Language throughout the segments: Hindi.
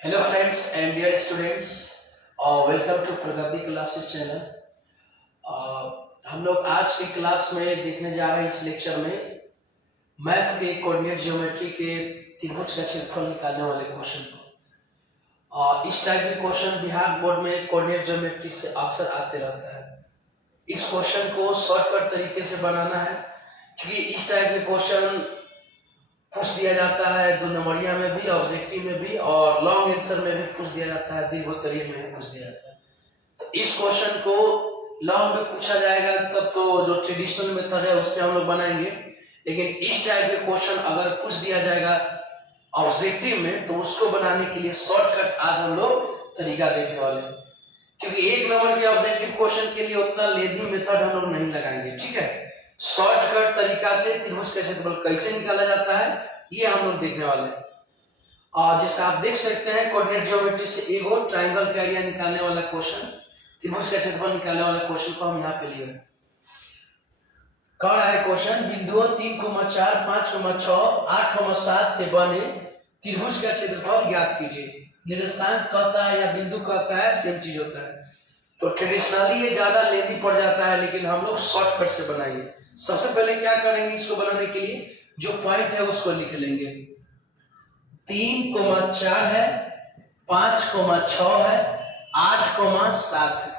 Hello friends and dear students, welcome to Pragati classes channel. हम लोग आज की क्लास में देखने जा रहे हैं इस लेक्चर में मैथ के कोऑर्डिनेट ज्योमेट्री के त्रिभुज का क्षेत्रफल निकालने वाले क्वेश्चन को। इस टाइप के क्वेश्चन बिहार बोर्ड में कोऑर्डिनेट ज्योमेट्री से अक्सर आते रहता है। इस क्वेश्चन को शॉर्टकट तरीके से बनाना है क्योंकि इस टाइप के क्वेश्चन पूछ दिया जाता है 2 नंबरिया में भी, ऑब्जेक्टिव में भी और लॉन्ग आंसर में भी पूछ दिया जाता है, दीर्घोत्तरीय में भी पूछ दिया जाता है। तो इस क्वेश्चन को लॉन्ग में पूछा जाएगा तब तो जो ट्रेडिशनल मेथड है उससे हम लोग बनाएंगे, लेकिन इस टाइप के क्वेश्चन अगर पूछ दिया जाएगा ऑब्जेक्टिव में तो उसको बनाने के लिए शॉर्टकट आज हम लोग तरीका देखने वाले हैं। क्योंकि 1 नंबर के ऑब्जेक्टिव क्वेश्चन के लिए उतना लेंथी मेथड हम लोग नहीं लगाएंगे, ठीक है। शॉर्टकट तरीका से त्रिभुज का क्षेत्रफल कैसे निकाला जाता है ये हम लोग देखने वाले हैं। और जैसे आप देख सकते हैं कोऑर्डिनेट ज्योमेट्री से एक और ट्रायंगल का एरिया निकालने वाला क्वेश्चन, त्रिभुज का क्षेत्रफल निकालने वाले क्वेश्चन को हम यहाँ पे लिए हैं। कह रहा है क्वेश्चन बिंदुओं 3,4, 5,6, 8,7 से बने त्रिभुज का क्षेत्रफल ज्ञात कीजिए। निर्देशांक कहता है या बिंदु कहता है, सेम चीज होता है। तो ट्रेडिशनली ये ज्यादा लेंथी पड़ जाता है, लेकिन हम लोग शॉर्टकट से बनाएंगे। सबसे पहले क्या करेंगे, इसको बनाने के लिए जो पॉइंट है उसको लिख लेंगे। 3,4 है, 5,6 है, 8,7 है।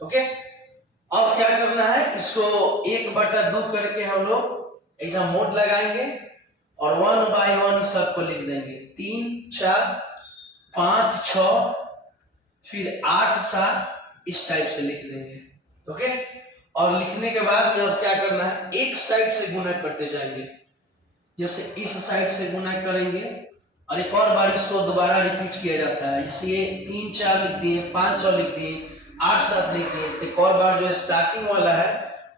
ओके, अब क्या करना है, इसको 1/2 करके हम लोग ऐसा मोड लगाएंगे और 1 बाय 1 सबको लिख देंगे। 3, 4, 5, 6 फिर 8, 7 इस टाइप से लिख देंगे। ओके, और लिखने के बाद में अब क्या करना है, एक साइड से गुना करते जाएंगे। जैसे इस साइड से गुना करेंगे और एक और बार इसको दोबारा रिपीट किया जाता है। इसलिए 3, 4 लिख दिए, 5, 6 लिख दिए, 8, 7 लिख दिए। एक और बार जो स्टार्टिंग वाला है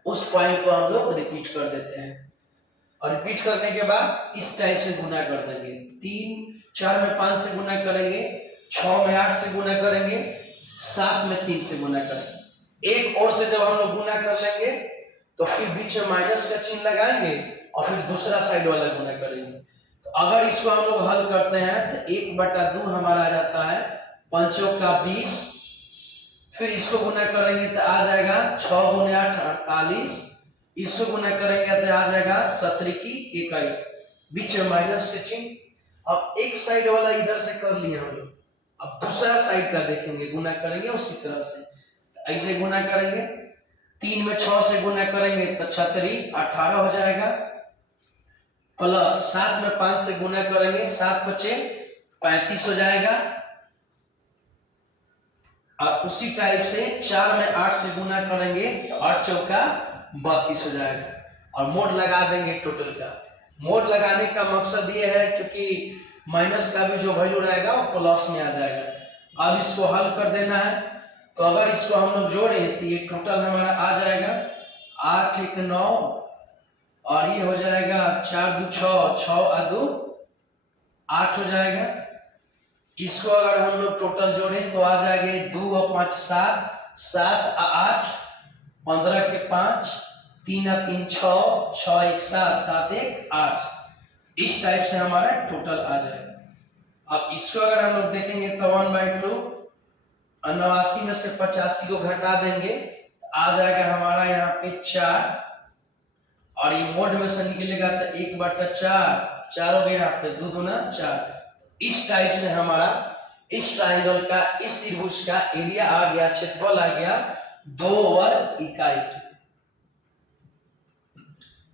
उस पॉइंट को हम लोग रिपीट कर देते हैं और रिपीट करने के बाद इस टाइप से गुना कर देंगे। 3, 4 में 5 से गुना करेंगे, 6 में 8 से गुना करेंगे, 7 में 3 से गुना करेंगे। एक और से जब हम लोग गुना कर लेंगे तो फिर बीच में माइनस का चिन्ह लगाएंगे और फिर दूसरा साइड वाला गुना करेंगे। तो अगर इसको हम लोग हल करते हैं तो 1/2 हमारा आ जाता है 5 का 20। फिर इसको गुना करेंगे तो आ जाएगा 6 गुने 8 48। इसको गुना करेंगे तो आ जाएगा 17 की 21, बीच में माइनस के चिन्ह। अब एक साइड वाला इधर से कर लिए हम लोग, अब दूसरा साइड का देखेंगे, गुना करेंगे उसी तरह से। ऐसे गुना करेंगे, 3 में 6 से गुना करेंगे तो 36 18 हो जाएगा, प्लस 7 में 5 से गुना करेंगे, 7 बचे 35 हो जाएगा। अब उसी टाइप से 4 में 8 से गुना करेंगे तो 8 चौका 32 हो जाएगा और मोड लगा देंगे टोटल का। मोड लगाने का मकसद ये है क्योंकि माइनस का भी जो वैल्यू रहेगा वो प्लस में आ जाएगा। अब इसको हल कर देना है, तो अगर इसको हम लोग जोड़े तो ये टोटल हमारा आ जाएगा 8 1 9 और ये हो जाएगा 4 2 6 6 और 2 8 हो जाएगा। इसको अगर हम लोग टोटल जोड़े तो आ जाएगा 2 और 5 7 7 और 8 15 के 5 3 और 3 6 6 1 7 7 1 8 इस टाइप से हमारा टोटल आ जाएगा। अब इसको अगर हम लोग देखेंगे तो 1/2 89 में से 85 को घटा देंगे तो आ जाएगा हमारा यहाँ पे 4 और ये मोड में से निकलेगा तो 1/4 4 हो गया, यहाँ पे 2 दूना 4। इस टाइप से हमारा इस ट्रायंगल का, इस त्रिभुज का एरिया आ गया, क्षेत्रफल आ गया 2 वर्ग इकाई।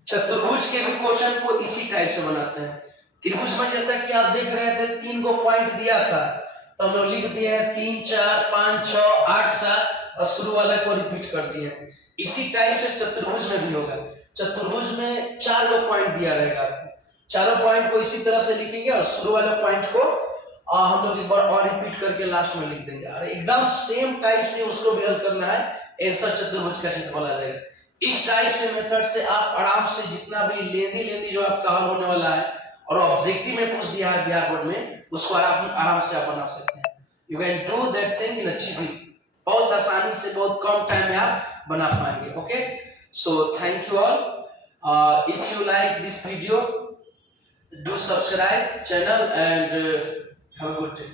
चतुर्भुज के भी क्वेश्चन को इसी टाइप से बनाते हैं। त्रिभुज में जैसा कि आप देख रहे थे 3 को पॉइंट दिया था तो हम लोग लिख दिए हैं 3 4 5 6 8 7 और शुरू वाला को रिपीट कर दिए हैं। इसी टाइप से चतुर्भुज में भी होगा। चतुर्भुज में 4 को पॉइंट दिया रहेगा, आपको चारों पॉइंट को इसी तरह से लिखेंगे और शुरू वाले पॉइंट को हम लोग एक बार और रिपीट करके लास्ट में लिख देंगे और एकदम सेम टाइप से उसको भी हल करना है। ऐसा चतुर्भुज का क्षेत्रफल आ जाएगा। इस टाइप से मेथड से आप आराम से जितना भी लेंदी जो आपका हल होने वाला है और ऑब्जेक्टिव में पूछ दिया है बिहार बोर्ड में, उसको आराम से आप बना सकते हैं। You can do that thing in a बहुत आसानी से, बहुत कम टाइम में आप बना पाएंगे। Okay, so thank you all. If you like this video, do subscribe channel and have a good day.